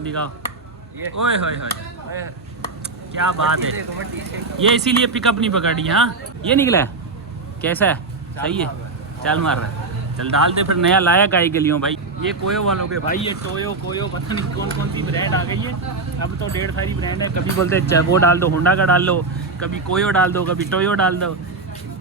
दिखाओ। ओए होए होए, क्या बात है। ये इसीलिए पिकअप नहीं पकड़ी। हाँ ये निकला है, कैसा है? सही है, चाल मार रहा है। चल डाल दे फिर, नया लाया काई के लिए भाई। ये कोयो वालों के भाई, ये टोयो कोयो पता नहीं कौन कौन सी ब्रांड आ गई है। अब तो ढेर सारी ब्रांड है। कभी बोलते हैं वो डाल दो, होंडा का डाल दो, कभी कोयो डाल दो, कभी टोयो डाल दो।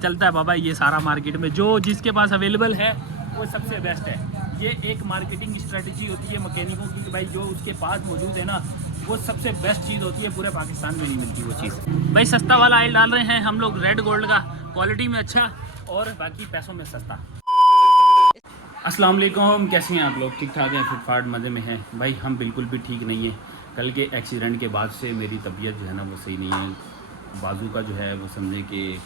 चलता है बाबा ये सारा मार्केट में, जो जिसके पास अवेलेबल है वो सबसे बेस्ट है। ये एक मार्केटिंग स्ट्रेटजी होती है मैकेनिकों की कि भाई जो उसके पास मौजूद है ना, वो सबसे बेस्ट चीज़ होती है। पूरे पाकिस्तान में नहीं मिलती वो चीज़। भाई सस्ता वाला ऑयल डाल रहे हैं हम लोग, रेड गोल्ड का, क्वालिटी में अच्छा और बाकी पैसों में सस्ता। अस्सलाम वालेकुम, कैसे हैं आप लोग? ठीक ठाक हैं, फिटफाट मज़े में हैं? भाई हम बिल्कुल भी ठीक नहीं है। कल के एक्सीडेंट के बाद से मेरी तबीयत जो है ना वो सही नहीं है। बाजू का जो है वो समझे कि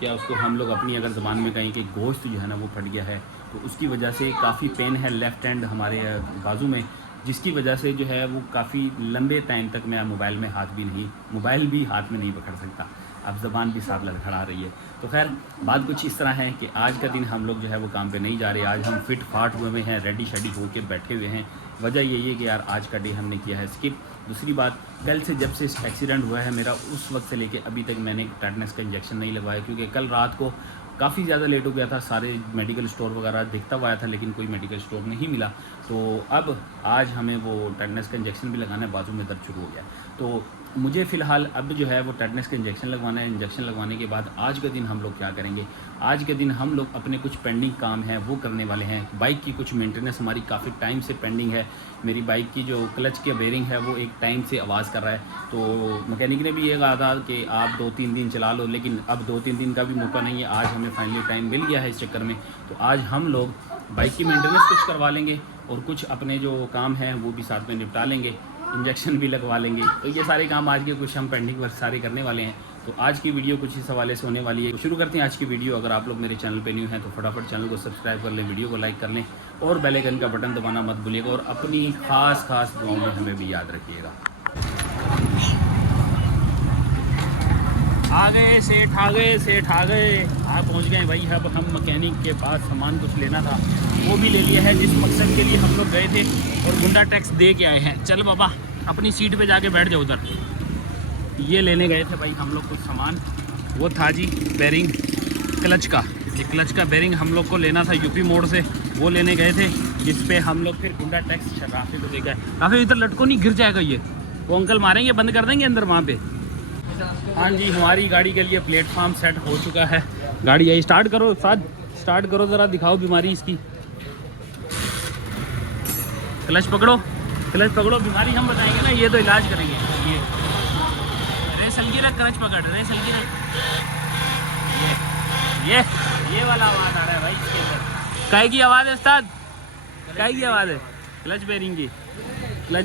क्या उसको हम लोग अपनी अगर ज़बान में कहें कि गोश्त जो है ना वो फट गया है, तो उसकी वजह से काफ़ी पेन है लेफ़्ट हैंड हमारे बाजू में, जिसकी वजह से जो है वो काफ़ी लंबे टाइम तक मैं मोबाइल में हाथ भी नहीं पकड़ सकता। अब ज़बान भी साथ लड़खड़ा रही है। तो खैर बात कुछ इस तरह है कि आज का दिन हम लोग जो है वो काम पे नहीं जा रहे। आज हम फिट फाट हुए हैं, रेडी शेडी होके बैठे हुए हैं। वजह यही है कि यार आज का डे हमने किया है स्किप। दूसरी बात, कल से जब से एक्सीडेंट हुआ है मेरा, उस वक्त से लेके अभी तक मैंने टेटनस का इंजेक्शन नहीं लगवाया, क्योंकि कल रात को काफ़ी ज़्यादा लेट हो गया था। सारे मेडिकल स्टोर वगैरह देखता हुआ आया था, लेकिन कोई मेडिकल स्टोर नहीं मिला। तो अब आज हमें वो टेटनस का इंजेक्शन भी लगाना है, बाजू में दर्द शुरू हो गया। तो मुझे फ़िलहाल अब जो है वो टेटनस का इंजेक्शन लगवाना है। इंजेक्शन लगवाने के बाद आज के दिन हम लोग क्या करेंगे, आज के दिन हम लोग अपने कुछ पेंडिंग काम हैं वो करने वाले हैं। बाइक की कुछ मेंटेनेंस हमारी काफ़ी टाइम से पेंडिंग है। मेरी बाइक की जो क्लच के बेरिंग है वो एक टाइम से आवाज़ कर रहा है। तो मैकेनिक ने भी ये कहा था कि आप 2-3 दिन चला लो, लेकिन अब 2-3 दिन का भी मौका नहीं है। आज हमें फाइनली टाइम मिल गया है इस चक्कर में। तो आज हम लोग बाइक की मेंटेनेंस कुछ करवा लेंगे और कुछ अपने जो काम हैं वो भी साथ में निपटा लेंगे, इंजेक्शन भी लगवा लेंगे। तो ये सारे काम आज के कुछ हम पेंडिंग वर्क सारे करने वाले हैं। तो आज की वीडियो कुछ इस हवाले से होने वाली है। तो शुरू करते हैं आज की वीडियो। अगर आप लोग मेरे चैनल पे न्यू हैं तो फटाफट चैनल को सब्सक्राइब कर लें, वीडियो को लाइक कर लें और बेल आइकन का बटन दबाना मत भूलिएगा। और अपनी खास दुआओं में हमें भी याद रखिएगा। आ गए सेठ, आ गए। आप पहुँच गए भाई। अब हम मैकेनिक के पास सामान कुछ लेना था, वो भी ले लिया है जिस मकसद के लिए हम लोग गए थे, और गुंडा टैक्स दे के आए हैं। चल बाबा अपनी सीट पे जाके बैठ जाओ उधर। ये लेने गए थे भाई हम लोग कुछ सामान, वो था जी बेरिंग क्लच का। ये क्लच का बेरिंग हम लोग को लेना था यूपी मोड़ से, वो लेने गए थे, जिस पे हम लोग फिर गुंडा टैक्स शराफी को देखा है। काफ़ी इधर लटको नहीं गिर जाएगा ये, वो अंकल मारेंगे, बंद कर देंगे अंदर वहाँ पे। हाँ जी, हमारी गाड़ी के लिए प्लेटफार्म सेट हो चुका है। गाड़ी आई, स्टार्ट करो साथ, स्टार्ट करो ज़रा, दिखाओ बीमारी इसकी। क्लच पकड़ो, बीमारी हम बताएंगे ना, ये तो इलाज करेंगे। ये रेस हल्की रख, क्लच पकड़, रेस हल्की रख। ये वाला आवाज़ आ रहा है भाई इसके अंदर। काय की आवाज़ है उस्ताद? काय की आवाज़ है? क्लच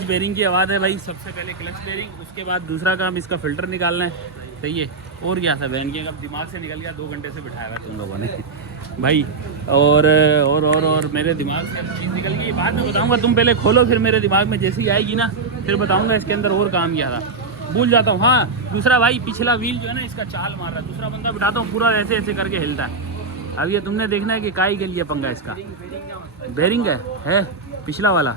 बेरिंग की आवाज़ है भाई। सबसे पहले क्लच बेरिंग, उसके बाद दूसरा काम इसका फ़िल्टर निकालना है। सही है, और क्या था बहन की, अब दिमाग से निकल गया। 2 घंटे से बिठाया हुआ तुम लोगों ने भाई। और मेरे दिमाग से चीज़ निकल गई, बाद में बताऊंगा। तुम पहले खोलो, फिर मेरे दिमाग में जैसी आएगी ना फिर बताऊंगा इसके अंदर और काम किया था, भूल जाता हूँ। हाँ दूसरा भाई, पिछला व्हील जो है ना इसका चाल मार रहा है। दूसरा बंदा बिठाता हूँ, पूरा ऐसे करके हिलता है। अब ये तुमने देखना है कि काई के लिए पंगा इसका। बेरिंग है पिछला वाला,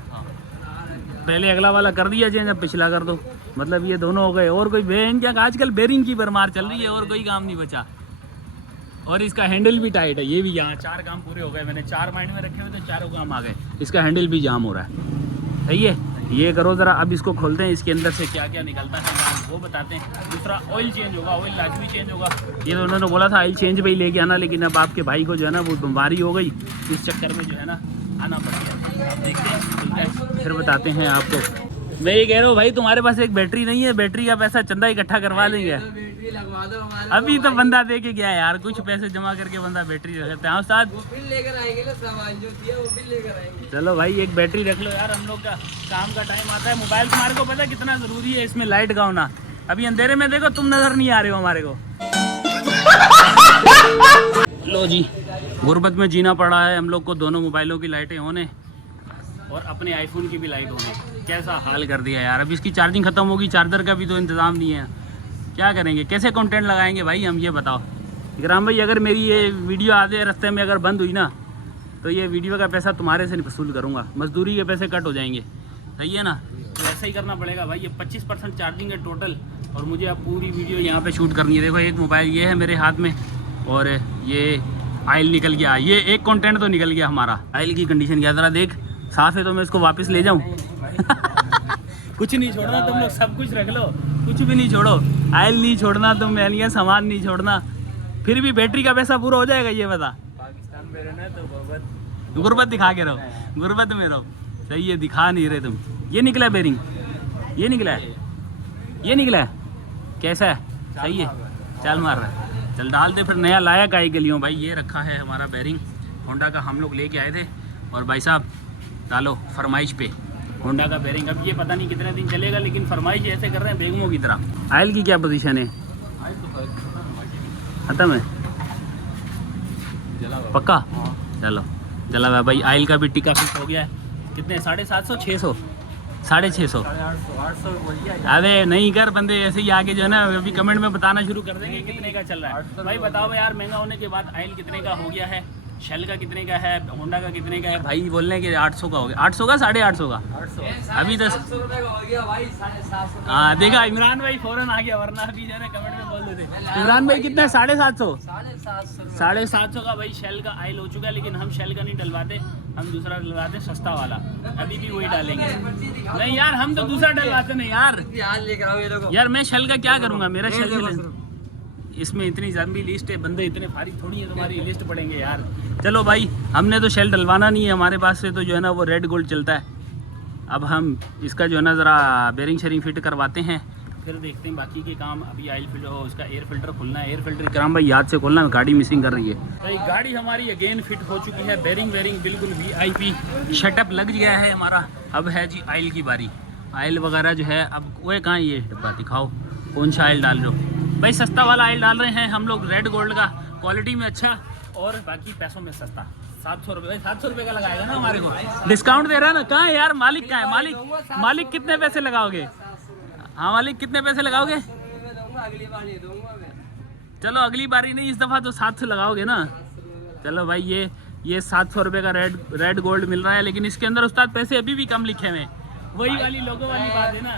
पहले अगला वाला कर दिया चेंज, अब पिछला कर दो, मतलब ये दोनों हो गए। और कोई बेरिंग क्या, आजकल बेरिंग की भरमार चल रही है, और कोई काम नहीं बचा। और इसका हैंडल भी टाइट है, ये भी यहाँ 4 काम पूरे हो गए। मैंने 4 माइंड में रखे हुए थे, 4 काम आ गए। इसका हैंडल भी जाम हो रहा है। सही है, ये करो ज़रा। अब इसको खोलते हैं, इसके अंदर से क्या क्या निकलता है वो बताते हैं। दूसरा ऑयल चेंज होगा, ऑयल लाजमी चेंज होगा। ये तो उन्होंने बोला था ऑयल चेंज भाई लेके आना, लेकिन अब आपके भाई को जो है ना वो बीमारी हो गई, इस चक्कर में जो है ना आना पड़ गया। देखते हैं फिर बताते हैं आपको। मैं ये कह रहा हूँ भाई, तुम्हारे पास एक बैटरी नहीं है? बैटरी का पैसा चंदा इकट्ठा करवा लेंगे। लगवा दो हमारे, अभी तो बंदा दे के गया यार, कुछ पैसे जमा करके बंदा बैटरी रखते हैं। उस्ताद वो फिर लेकर आएंगे ना, सामान जो दिया वो फिर लेकर आएंगे। चलो भाई एक बैटरी रख लो यार, हम लोग का काम का टाइम आता है। मोबाइल तुम्हारे को पता है कितना ज़रूरी है इसमें लाइट का होना। अभी अंधेरे में देखो तुम नज़र नहीं आ रहे हो हमारे को। लो जी, गुर्बत में जीना पड़ा है हम लोग को, दोनों मोबाइलों की लाइटें होने और अपने आईफोन की भी लाइट होने। कैसा हाल कर दिया यार। अब इसकी चार्जिंग ख़त्म होगी, चार्जर का भी तो इंतज़ाम नहीं है। क्या करेंगे, कैसे कंटेंट लगाएंगे भाई हम, ये बताओ। इकराम भाई अगर मेरी ये वीडियो आधे रास्ते में अगर बंद हुई ना, तो ये वीडियो का पैसा तुम्हारे से नहीं वसूल करूँगा, मजदूरी के पैसे कट हो जाएंगे। सही है ना? तो ऐसा ही करना पड़ेगा भाई। ये 25% चार्जिंग है टोटल, और मुझे अब पूरी वीडियो यहाँ पे शूट करनी है। देखो एक मोबाइल ये है मेरे हाथ में, और ये आयल निकल गया, ये एक कंटेंट तो निकल गया हमारा। आयल की कंडीशन क्या ज़रा देख, साफ़ है तो मैं इसको वापस ले जाऊँ? कुछ नहीं छोड़ना तुम लोग, सब कुछ रख लो, कुछ भी नहीं छोड़ो। आयल नहीं छोड़ना तुम, मैनिया सामान नहीं छोड़ना, फिर भी बैटरी का पैसा पूरा हो जाएगा ये बता। पाकिस्तान में रहना है तो गुर्बत दिखा के रहो, गुर्बत में रहो। सही है, दिखा नहीं रहे तुम। ये निकला है बेरिंग, ये निकला है, ये निकला है, कैसा है? सही है, चाल मार रहा है। चल डाल दे फिर, नया लाया काई के लिए भाई। ये रखा है हमारा बेरिंग होंडा का, हम लोग लेके आए थे। और भाई साहब डालो फरमाइश पे होंडा का बेरिंग। अब ये पता नहीं कितने दिन चलेगा, लेकिन फरमाइश ऐसे कर रहे हैं बेगमों की तरह। आयल की क्या पोजीशन है? खत्म है पक्का? चलो जला हुआ भाई। आयल का भी टिका फिक्स हो गया है। कितने? 750, 600, 650, 800। अरे नहीं कर बंदे ऐसे ही आगे जो है ना, अभी कमेंट में बताना शुरू कर देंगे कितने का चल रहा है। भाई बताओ यार, महंगा होने के बाद आयल कितने का हो गया है, शेल का कितने का है, होंडा का कितने का है? भाई बोल रहे हैं कि 800 का हो गया। 800 का, 850 का? 800 अभी 10 रुपये का हो गया भाई, 750। हाँ देखा, इमरान भाई फौरन आ गया, वरना अभी जो है ना कमेंट में बोल देते। इमरान भाई कितना है? 750, 750 का भाई शेल का आयल हो चुका है। लेकिन हम शेल का नहीं डलवाते, हम दूसरा डलवाते सस्ता वाला। अभी भी वही डालेंगे। नहीं यार, हम तो दूसरा डलवाते नहीं यार। यार लेकर आओ ये देखो यार मैं शेल का क्या करूँगा, मेरा शेल इसमें इतनी लंबी लिस्ट है, बंदे इतने भारी थोड़ी है तुम्हारी लिस्ट पढ़ेंगे यार। चलो भाई, हमने तो शेल डलवाना नहीं है, हमारे पास से तो जो है ना वो रेड गोल्ड चलता है। अब हम इसका जो है ना ज़रा बेरिंग शेरिंग फिट करवाते हैं, फिर देखते हैं बाकी के काम। अभी आयल फिल्टर हो, उसका एयर फिल्टर खुलना है। एयर फिल्टर कराम भाई याद से खोलना, गाड़ी मिसिंग कर रही है भाई। गाड़ी हमारी अगेन फिट हो चुकी है, बेरिंग वेरिंग बिल्कुल VIP शटअप लग गया है हमारा। अब है जी आयल की बारी। आयल वगैरह जो है, अब वो कहाँ ये डब्बा दिखाओ, कौन सा आयल डाल रहे हो भाई? सस्ता वाला आयल डाल रहे हैं हम लोग, रेड गोल्ड का, क्वालिटी में अच्छा और बाकी पैसों में सस्ता। 700 रुपये, 700 रुपये का लगाएगा ना हमारे को, डिस्काउंट दे रहा है ना। कहाँ है यार मालिक, कहाँ है मालिक? मालिक कितने पैसे लगाओगे? हाँ मालिक कितने पैसे लगाओगे? अगली बार ये दूंगा मैं। चलो अगली बारी नहीं, इस दफ़ा तो 700 लगाओगे ना। चलो भाई, ये 700 रुपये का रेड गोल्ड मिल रहा है, लेकिन इसके अंदर उस्ताद पैसे अभी भी कम लिखे हुए हैं। वही वाली लोगों वाली बात है ना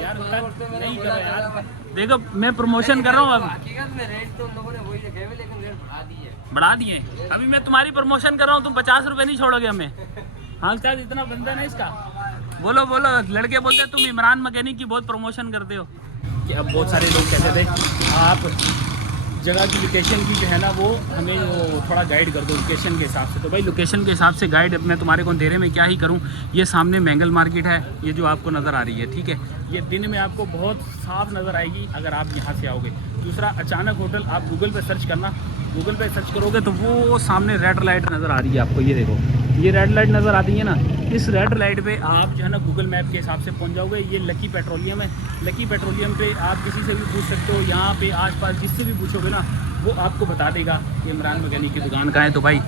यार, उस्ताद नहीं करो यार। देखो मैं प्रमोशन कर रहा हूँ। अब हकीकत में रेट तो उन लोगों ने वही रखे हुए, लेकिन रेट बढ़ा दिए। अभी मैं तुम्हारी प्रमोशन कर रहा हूँ, तुम 50 रुपये नहीं छोड़ोगे हमें? हाँ उस्ताद, इतना बनता है इसका। बोलो बोलो, लड़के बोलते हैं तुम इमरान मैकेनिक की बहुत प्रमोशन करते हो। कि अब बहुत सारे लोग कहते थे आप जगह की लोकेशन की जो है ना वो हमें वो थोड़ा गाइड कर दो लोकेशन के हिसाब से। तो भाई लोकेशन के हिसाब से गाइड मैं तुम्हारे को अंधेरे में क्या ही करूं। ये सामने मैंगल मार्केट है, ये जो आपको नज़र आ रही है, ठीक है। ये दिन में आपको बहुत साफ नज़र आएगी अगर आप यहाँ से आओगे। दूसरा, अचानक होटल आप गूगल पे सर्च करना, गूगल पे सर्च करोगे तो वो सामने रेड लाइट नज़र आ रही है आपको। ये देखो, ये रेड लाइट नज़र आती है ना, इस रेड लाइट पे आप जो है ना गूगल मैप के हिसाब से पहुंच जाओगे। ये लकी पेट्रोलियम है। लकी पेट्रोलियम पे आप किसी से भी पूछ सकते हो, यहाँ पे आसपास जिससे भी पूछोगे ना वो आपको बता देगा कि इमरान मैकेनिक की दुकान कहाँ है। तो भाई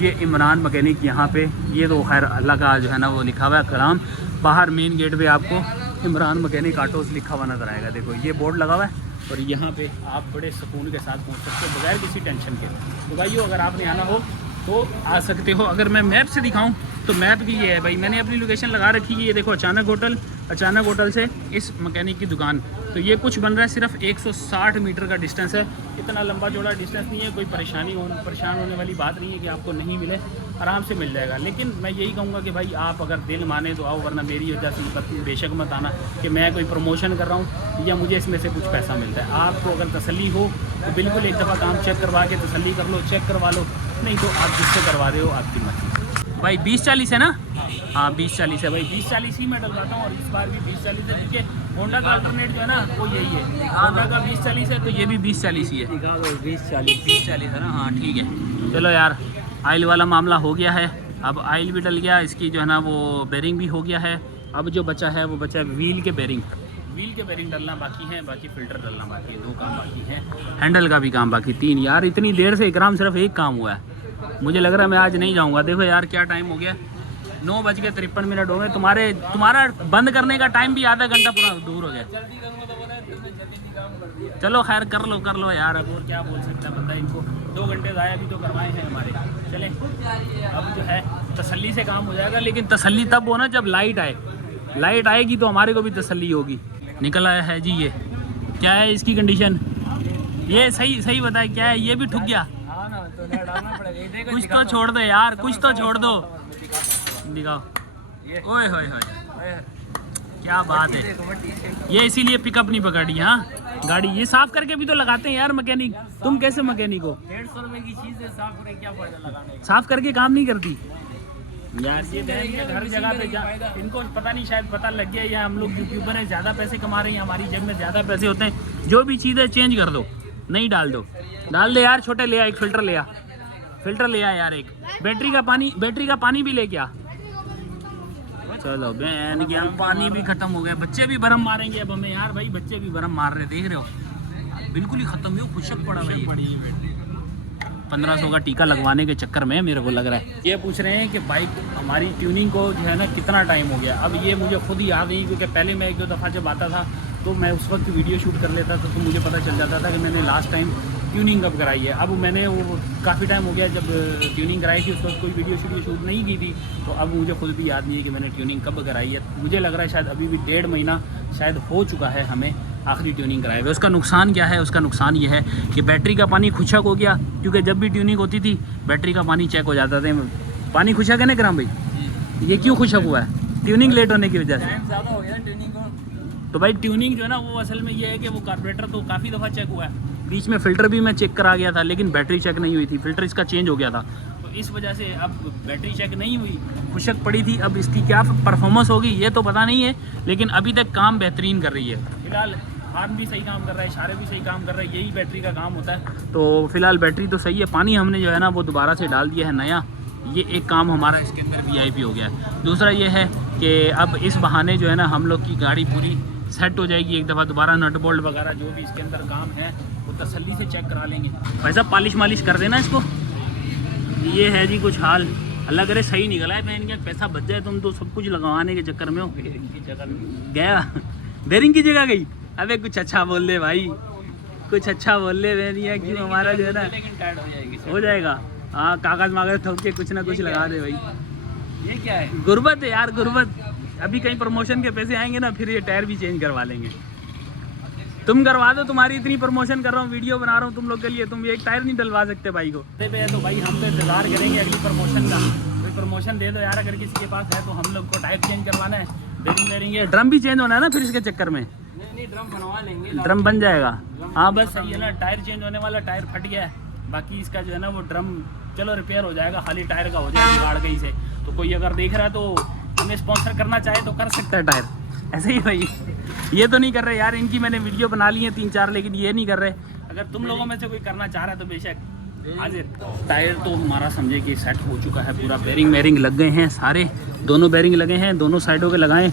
ये इमरान मैकेनिक यहाँ पे, ये तो खैर अल्लाह का जो है ना वो लिखा हुआ है कलाम। बाहर मेन गेट पे आपको इमरान मैकेनिक ऑटोज़ लिखा हुआ नज़र आएगा। देखो ये बोर्ड लगा हुआ है, और यहाँ पे आप बड़े सुकून के साथ पहुँच सकते हो बगैर किसी टेंशन के। तो भाई अगर आपने आना हो तो आ सकते हो। अगर मैं मैप से दिखाऊं तो मैप भी ये है भाई, मैंने अपनी लोकेशन लगा रखी है। ये देखो अचानक होटल, अचानक होटल से इस मैकेनिक की दुकान, तो ये कुछ बन रहा है सिर्फ 160 मीटर का डिस्टेंस है। इतना लंबा चौड़ा डिस्टेंस नहीं है, कोई परेशान होने वाली बात नहीं है कि आपको नहीं मिले, आराम से मिल जाएगा। लेकिन मैं यही कहूँगा कि भाई आप अगर दिल माने तो आओ, वरना मेरी वजह से बेशक मत आना कि मैं कोई प्रमोशन कर रहा हूँ या मुझे इसमें से कुछ पैसा मिलता है। आपको अगर तसल्ली हो तो बिल्कुल एक दफ़ा काम चेक करवा के तसल्ली कर लो, चेक करवा लो, नहीं तो आप जिससे करवा रहे हो आपकी मर्जी। भाई 20-40 है ना? हाँ 20-40 है भाई, 20-40 ही मैं डलवाता हूँ। और इस बार भी 20-40 है, क्योंकि होंडा का अल्टरनेट जो है ना वो यही है। होंडा का 20-40 है तो ये भी 20-40 ही है। 20-40 है ना? हाँ ठीक है। चलो यार, आयल वाला मामला हो गया है। अब आयल भी डल गया, इसकी जो है ना वो बेरिंग भी हो गया है। अब जो बचा है वो बचा है व्हील के बेरिंग। व्हील के बेरिंग डलना बाकी है, बाकी फिल्टर डलना बाकी है। 2 काम बाकी है, हैंडल का भी काम बाकी। 3 यार, इतनी देर से इकराम सिर्फ एक काम हुआ है। मुझे लग रहा है मैं आज नहीं जाऊंगा। देखो यार क्या टाइम हो गया, 9:53 हो गए। तुम्हारा बंद करने का टाइम भी आधा घंटा पूरा दूर हो गया। चलो खैर कर लो यार, अब और क्या बोल सकता है बंदा। इनको 2 घंटे ज़ाया भी तो करवाए हैं हमारे। चले अब जो है तसल्ली से काम हो जाएगा, लेकिन तसल्ली तब हो ना जब लाइट आए। लाइट आएगी तो हमारे को भी तसल्ली होगी। निकल आया है जी ये। क्या है इसकी कंडीशन? ये सही बताए क्या है? ये भी ठुक गया। कुछ तो छोड़ दो यार, कुछ तो छोड़ दो। दिखाओ। ओए होए होए, क्या बात है। ये इसीलिए पिकअप नहीं पकड़ी। हाँ गाड़ी ये साफ करके भी तो लगाते हैं यार मैकेनिक। तुम कैसे मैकेनिक हो? 150 रुपए की चीज है, साफ करके क्या फायदा लगाने का? साफ करके काम नहीं करती यार। ये हर जगह पे इनको पता नहीं, शायद पता लग गया या हम लोग यूट्यूबर हैं, ज़्यादा पैसे कमा रहे हैं, हमारी जेब में ज़्यादा पैसे होते हैं। जो भी चीज़ है चेंज कर दो, नहीं डाल दो। डाल दे यार छोटे, ले आ एक फ़िल्टर, ले आ फ़िल्टर, ले आ यार एक। बैटरी का पानी भी ले क्या? चलो बहन की हम पानी भी खत्म हो गया। बच्चे भी बरम मारेंगे अब हमें यार। भाई बच्चे भी बरम मार रहे, देख रहे हो बिल्कुल ही खत्म है। खुशक पड़ा भाई। 1500 का टीका लगवाने के चक्कर में मेरे को लग रहा है। ये पूछ रहे हैं कि बाइक हमारी ट्यूनिंग को जो है ना कितना टाइम हो गया। अब ये मुझे खुद ही याद नहीं, क्योंकि पहले मैं 1-2 दफ़ा जब आता था तो मैं उस वक्त वीडियो शूट कर लेता था, तो मुझे पता चल जाता था कि मैंने लास्ट टाइम ट्यूनिंग कब कराई है। अब मैंने वो काफ़ी टाइम हो गया जब ट्यूनिंग कराई थी, उस वक्त कोई वीडियो शूट नहीं की थी, तो अब मुझे खुद भी याद नहीं है कि मैंने ट्यूनिंग कब कराई है। मुझे लग रहा है शायद अभी भी 1.5 महीना शायद हो चुका है हमें आखिरी ट्यूनिंग कराए हुए। उसका नुकसान क्या है? उसका नुकसान ये है कि बैटरी का पानी खुशक हो गया, क्योंकि जब भी ट्यूनिंग होती थी बैटरी का पानी चेक हो जाता था। पानी खुशक है ना ग्राम भाई? ये क्यों खुशक हुआ है? ट्यूनिंग लेट होने की वजह से। ज़्यादा हो गया ट्यूनिंग को। तो भाई ट्यूनिंग जो है ना वो असल में ये है कि वो कार्बोरेटर तो काफ़ी दफ़ा चेक हुआ है, बीच में फ़िल्टर भी मैं चेक करा गया था, लेकिन बैटरी चेक नहीं हुई थी। फ़िल्टर इसका चेंज हो गया था, तो इस वजह से अब बैटरी चेक नहीं हुई, खुशक पड़ी थी। अब इसकी क्या परफॉर्मेंस होगी ये तो पता नहीं है, लेकिन अभी तक काम बेहतरीन कर रही है। फिलहाल हार्न भी सही काम कर रहा है, इशारे भी सही काम कर रहा है, यही बैटरी का काम होता है। तो फिलहाल बैटरी तो सही है। पानी हमने जो है ना वो दोबारा से डाल दिया है नया। ये एक काम हमारा इसके अंदर VIP हो गया है। दूसरा ये है कि अब इस बहाने जो है ना हम लोग की गाड़ी पूरी सेट हो जाएगी। एक दफ़ा दोबारा नट बोल्ट वगैरह जो भी इसके अंदर काम है वो तसल्ली से चेक करा लेंगे। भाई साहब पालिश मालिश कर देना इसको। ये है जी कुछ हाल। अल्लाह करे सही निकला है। पहन के पैसा बच जाए। तुम तो सब कुछ लगवाने के चक्कर में हो। गया बेरिंग की जगह गई। अबे कुछ अच्छा बोल ले भाई, कुछ अच्छा बोल ले। बेरिंग क्यों हमारा जो है ना हो जाएगा। हाँ कागज़ मागज ठोक के कुछ ना कुछ लगा दे भाई। ये क्या है? गुर्बत है यार, गुर्बत। अभी कहीं प्रमोशन के पैसे आएंगे ना फिर ये टायर भी चेंज करवा लेंगे। तुम करवा दो, तुम्हारी इतनी प्रमोशन कर रहा हूँ, वीडियो बना रहा हूँ तुम लोग के लिए, तुम एक टायर नहीं डलवा सकते भाई को। तो भाई हम तो इंतज़ार करेंगे अगली प्रमोशन का। कोई प्रमोशन दे दो यार अगर किसी के पास है तो। हम लोग को टायर चेंज करवाना है, बेरिंग वेरिंग, ड्रम भी चेंज होना है ना फिर इसके चक्कर में। नहीं ड्रम बनवा लेंगे, ड्रम बन जाएगा। हाँ बस सही है ना। टायर चेंज होने वाला, टायर फट गया है, बाकी इसका जो है ना वो ड्रम चलो रिपेयर हो जाएगा, खाली टायर का हो जाएगा जुगाड़ कहीं से। तो कोई अगर देख रहा है तो हमें स्पॉन्सर करना चाहे तो कर सकता है टायर। ऐसे ही भाई ये तो नहीं कर रहे यार। इनकी मैंने वीडियो बना ली है 3-4, लेकिन ये नहीं कर रहे। अगर तुम लोगों में से कोई करना चाह रहा है तो बेशक हाजिर। टायर तो हमारा समझे कि सेट हो चुका है पूरा। बेरिंग वेरिंग लग गए हैं सारे, दोनों बेरिंग लगे हैं, दोनों साइडों के लगाएं।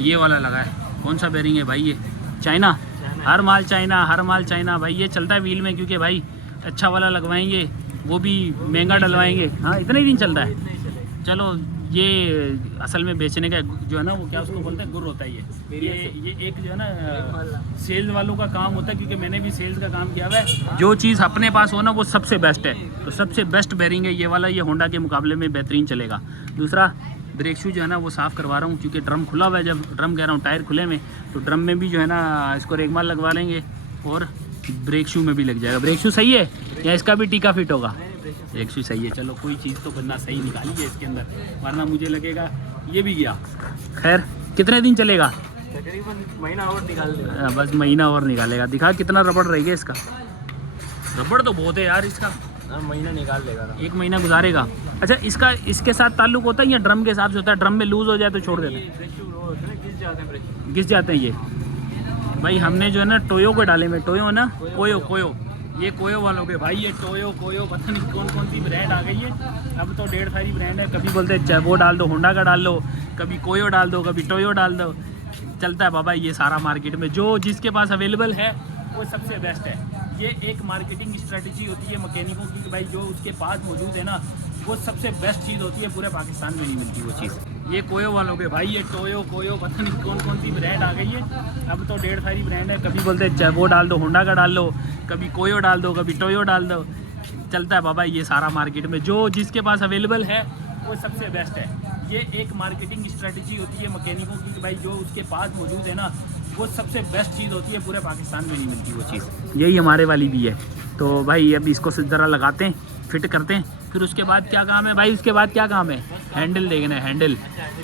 ये वाला लगा है। कौन सा बेरिंग है भाई? ये चाइना। हर माल चाइना, हर माल चाइना भाई। ये चलता है व्हील में, क्योंकि भाई अच्छा वाला लगवाएंगे, वो भी महंगा डलवाएंगे। हाँ इतने ही दिन चलता है। चलो ये असल में बेचने का जो है ना वो क्या उसको बोलते हैं, गुर होता है। ये एक जो है ना सेल्स वालों का काम होता है, क्योंकि मैंने भी सेल्स का काम किया हुआ है। जो चीज़ अपने पास हो ना वो सबसे बेस्ट है। तो सबसे बेस्ट बेरिंग है ये वाला। ये होंडा के मुकाबले में बेहतरीन चलेगा। दूसरा ब्रेक शू जो है ना वो साफ़ करवा रहा हूँ, क्योंकि ड्रम खुला हुआ है। जब ड्रम कह रहा हूँ टायर खुले में, तो ड्रम में भी जो है ना इसको रेगमाल लगवा लेंगे और ब्रेक शू में भी लग जाएगा। ब्रेक शू सही है या इसका भी टीका फिट होगा? ब्रेक शू सही है। चलो कोई चीज़ तो बंदा सही निकाली है इसके अंदर, वरना मुझे लगेगा ये भी गया। खैर कितने दिन चलेगा? तकरीबन महीना और निकाल देगा। बस महीना और निकालेगा। दिखा कितना रबड़ रहेगा इसका। रबड़ तो बहुत है यार इसका। महीना निकाल लेगा, 1 महीना गुजारेगा। अच्छा इसका इसके साथ ताल्लुक होता है या ड्रम के हिसाब से होता है? ड्रम में लूज़ हो जाए तो छोड़ देते हैं, घिस जाते हैं ये भाई। हमने जो है ना टोयो को डाले में, टोयो ना कोयो ये कोयो वालों के भाई। ये टोयो कोयो पता नहीं कौन कौन सी ब्रांड आ गई है। अब तो ढेर सारी ब्रांड है। कभी बोलते हैं वो डाल दो, होंडा का डाल दो, कभी कोयो डाल दो, कभी टोयो डाल दो। चलता है बाबा ये सारा मार्केट में। जो जिसके पास अवेलेबल है वो सबसे बेस्ट है। ये एक मार्केटिंग स्ट्रेटजी होती है मैकेनिकों की कि भाई जो उसके पास मौजूद है ना वो सबसे बेस्ट चीज़ होती है। पूरे पाकिस्तान में नहीं मिलती वो चीज़। ये कोयो वालों के भाई। ये टोयो कोयो पता नहीं कौन कौन सी ब्रांड आ गई है। अब तो ढेर सारी ब्रांड है। कभी बोलते हैं वो डाल दो, होंडा का डाल लो, कभी कोयो डाल दो, कभी टोयो डाल दो। चलता है बाबा ये सारा मार्केट में। जो जिसके पास अवेलेबल है वो सबसे बेस्ट है। ये एक मार्केटिंग स्ट्रेटजी होती है मैकेनिकों की कि भाई जो उसके पास मौजूद है ना वो सबसे बेस्ट चीज़ होती है, पूरे पाकिस्तान में नहीं मिलती वो चीज़। यही हमारे वाली भी है। तो भाई अब इसको ज़रा लगाते हैं, फिट करते हैं, फिर उसके बाद क्या काम है भाई? उसके बाद क्या काम है? हैंडल देखना है,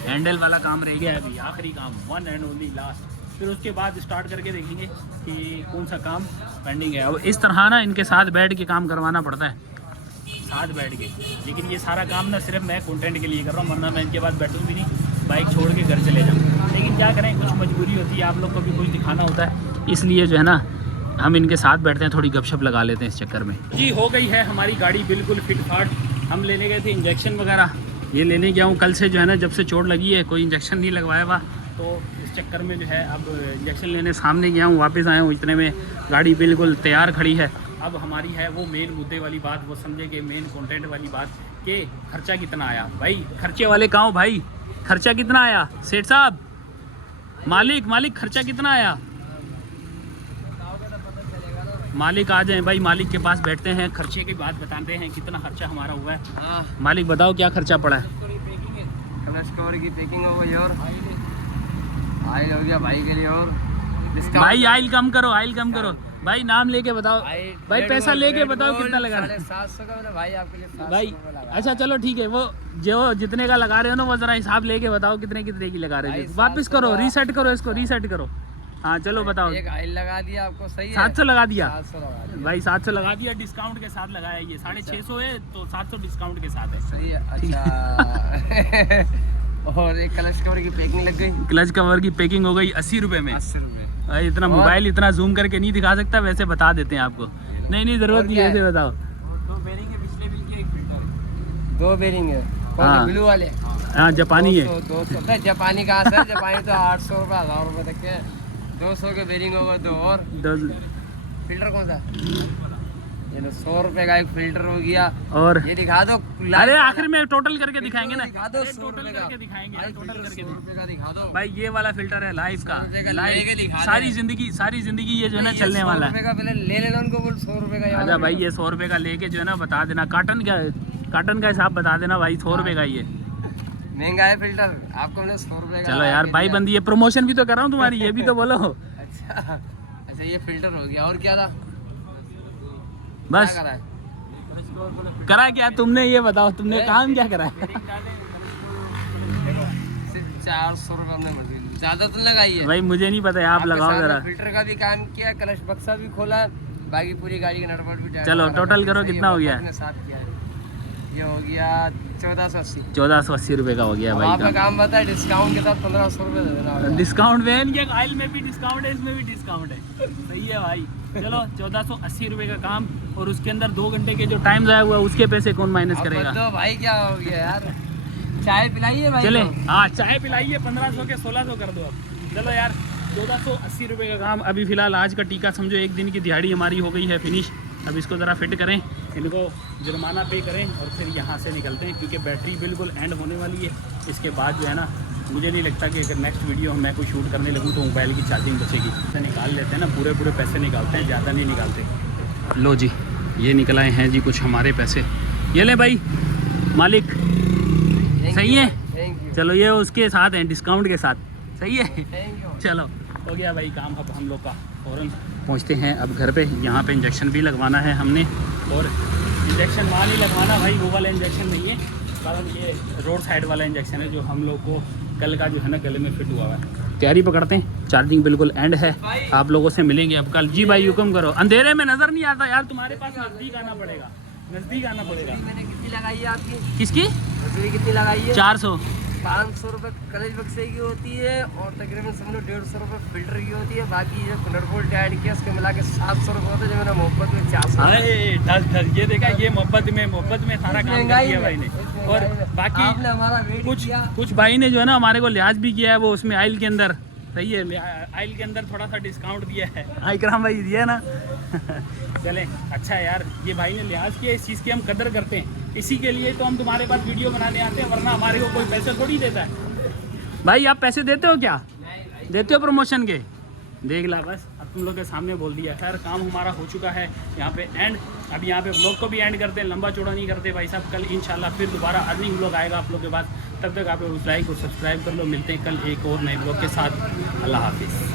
हैंडल वाला काम रह गया है अभी, आखिरी काम, वन एंड ओनली लास्ट। फिर उसके बाद स्टार्ट करके देखेंगे कि कौन सा काम पेंडिंग है। अब इस तरह ना इनके साथ बैठ के काम करवाना पड़ता है, साथ बैठ के। लेकिन ये सारा काम ना सिर्फ मैं कंटेंट के लिए कर रहा हूँ, वरना मैं इनके बाद बैठूँ भी नहीं, बाइक छोड़ के घर चले जाऊँ। लेकिन क्या करें, कुछ मजबूरी होती है, आप लोग को भी कुछ दिखाना होता है, इसलिए जो है ना हम इनके साथ बैठते हैं, थोड़ी गपशप लगा लेते हैं इस चक्कर में। जी हो गई है हमारी गाड़ी बिल्कुल फिट फाट। हम लेने गए थे इंजेक्शन वगैरह, ये लेने गया हूँ कल से, जो है ना जब से चोट लगी है कोई इंजेक्शन नहीं लगवाया हुआ, तो इस चक्कर में जो है अब इंजेक्शन लेने सामने गया हूँ, वापस आया हूँ, इतने में गाड़ी बिल्कुल तैयार खड़ी है। अब हमारी है वो मेन मुद्दे वाली बात, वो समझे कि मेन कंटेंट वाली बात कि खर्चा कितना आया। भाई खर्चे वाले कहाँ हो भाई? खर्चा कितना आया सेठ साहब? मालिक खर्चा कितना आया? मालिक आ जाएं भाई, मालिक के पास बैठते हैं, खर्चे की बात बताते हैं कितना खर्चा हमारा हुआ है। मालिक बताओ क्या खर्चा पड़ा है? कवर की पैकिंग हो गई, और आयल हो गया भाई के लिए, और भाई आयल कम करो भाई, नाम लेके बताओ भाई, पैसा लेके बताओ कितना लगा रहे हैं? 700 का मैंने भाई आपके लिए 700 भाई लगा। अच्छा चलो ठीक है, वो जो जितने का लगा रहे हो ना वो जरा हिसाब लेके बताओ कितने की लगा रहे हो। वापस करो, रीसेट करो इसको, रीसेट करो। हाँ चलो बताओ। एक आयल लगा दिया आपको, सही है? 700 लगा दिया 700 लगा दिया भाई, 700 लगा दिया, डिस्काउंट के साथ लगाया। ये 650 है तो 700 डिस्काउंट के साथ है। सही है। अच्छा और एक क्लच कवर की पैकिंग लग गई। क्लच कवर की पैकिंग हो गई 80 रुपए में। 80 रुपए। भाई इतना मोबाइल इतना जूम करके नहीं दिखा सकता, वैसे बता देते हैं आपको। नहीं जरूरत नहीं है, ऐसे बताओ। 2 बेरिंग है, पिछले बिल के 1 फिल्टर। 2 बेरिंग है, हाँ। ब्लू वाले। हाँ जापानी है। 200 जापानी कहाँ से? जापानी तो 800 रुपये 1000 रुपये तक के। 200 के बेरिंग होगा तो, और फिल्टर कौन सा? ये 100 रुपए का एक फिल्टर हो गया। और ये दिखा दो। अरे आखिर में टोटल करके दिखाएंगे ना, दिखा दो, टोटल करके दिखाएंगे, टोटल करके 100 रुपए का दिखा दो भाई। ये वाला फिल्टर है लाइफ का, 100 रुपए का लाइफ लेके दिखा सारी जिंदगी ये जो है ना चलने वाला है। 100 रुपए का पहले ले लेना उनको, बोल 100 रुपए का। अच्छा भाई ये 100 रुपए का लेके जो है ना बता देना, कार्टन का हिसाब बता देना भाई, 100 रुपए का ये महंगा है फिल्टर, आपको मैंने 100 रुपए का। चलो यार भाई बंदी, ये प्रमोशन भी तो कर रहा हूँ तुम्हारी, ये भी तो बोलो। अच्छा ये फिल्टर हो गया, और क्या था? बस क्या करा है? करा क्या तुमने, ये बताओ तुमने काम क्या करा है? सिर्फ 400 रुपए हमने मजदूरी, ज्यादा तो लगाई है भाई मुझे नहीं पता है, आप आपके लगाओ साथ जरा। फिल्टर का भी काम किया, क्लच बक्सा भी खोला, बाकी पूरी गाड़ी का नटवर्क भी टाइट चलो, करा। टोटल करो, सही कितना हो गया? अपने साथ किया है। ये हो गया 1480। 1480 रुपए का हो गया अब भाई आपका का। काम बताए, डिस्काउंट के साथ 1500 रुपए दे देना होगा। डिस्काउंट में, ये आयल में भी डिस्काउंट है, इसमें भी डिस्काउंट है। सही है भाई। चलो 1480 रुपए का काम, और उसके अंदर 2 घंटे के जो टाइम जाया हुआ उसके पैसे कौन माइनस अब करेगा? बताओ भाई क्या हो गया यार? चाय पिलाइए भाई चले को। हाँ चाय पिलाइए, 1500 के 1600 कर दो अब। चलो यार 1480 रुपए का काम अभी फिलहाल, आज का टीका समझो एक दिन की दिहाड़ी हमारी हो गई है फिनिश। अब इसको ज़रा फिट करें, इनको जुर्माना पे करें और फिर यहाँ से निकलते हैं, क्योंकि बैटरी बिल्कुल एंड होने वाली है। इसके बाद जो है ना मुझे नहीं लगता कि अगर नेक्स्ट वीडियो मैं कोई शूट करने लगूँ तो मोबाइल की चार्जिंग बचेगी। पैसे निकाल लेते हैं ना, पूरे पैसे निकालते हैं, ज़्यादा नहीं निकालते। लो जी ये निकल आए हैं जी कुछ हमारे पैसे, ये ले भाई मालिक। सही है, थैंक यू। चलो ये उसके साथ हैं, डिस्काउंट के साथ। सही है, थैंक यू। चलो हो गया भाई काम। अब हम लोग का फ़ौरन पहुंचते हैं अब घर पे। यहाँ पे इंजेक्शन भी लगवाना है हमने, और इंजेक्शन वहाँ नहीं लगवाना भाई, वो वाला इंजेक्शन नहीं है, कारण ये रोड साइड वाला इंजेक्शन है जो हम लोग को कल का जो है ना गले में फिट हुआ है। तैयारी पकड़ते हैं, चार्जिंग बिल्कुल एंड है। आप लोगों से मिलेंगे अब कल। जी भाई हुक्म करो, अंधेरे में नज़र नहीं आता यार, तुम्हारे पास नज़दीक आना पड़ेगा, नज़दीक आना पड़ेगा। मैंने कितनी लगाई है आपकी? किसकी? मजदूरी कितनी लगाई है? 400। 500 रुपये क्लच बक्से की होती है, और तकरीबन समझो 150 रुपये फिल्टर की होती है। बाकी जो नट बोल्ट ऐड किया उसके मिला के 700 रुपये होते हैं, जो मैंने मोहब्बत में 400। ढस ये देखा, ये मोहब्बत में सारा काम कर दिया भाई ने। और बाकी आपने हमारा वेट किया। कुछ भाई ने जो है ना हमारे को लिहाज भी किया है, वो उसमें आयल के अंदर। सही है, आयल के अंदर थोड़ा सा डिस्काउंट दिया है, इकराम भाई दिया ना। चलें अच्छा है यार, ये भाई ने लिहाज किया, इस चीज़ की हम कदर करते हैं, इसी के लिए तो हम तुम्हारे पास वीडियो बनाने आते हैं, वरना हमारे को कोई पैसे थोड़ी देता है। भाई आप पैसे देते हो क्या? देते हो प्रमोशन के? देख ला बस, अब तुम लोग के सामने बोल दिया। खैर काम हमारा हो चुका है यहाँ पे एंड। अब यहाँ पे व्लॉग को भी एंड करते हैं, लंबा चौड़ा नहीं करते भाई साहब। कल इंशाल्लाह फिर दोबारा अर्निंग व्लॉग आएगा आप लोग के पास। तब तक आप लोग लाइक और सब्सक्राइब कर लो। मिलते हैं कल एक और नए व्लॉग के साथ। अल्लाह हाफिज़।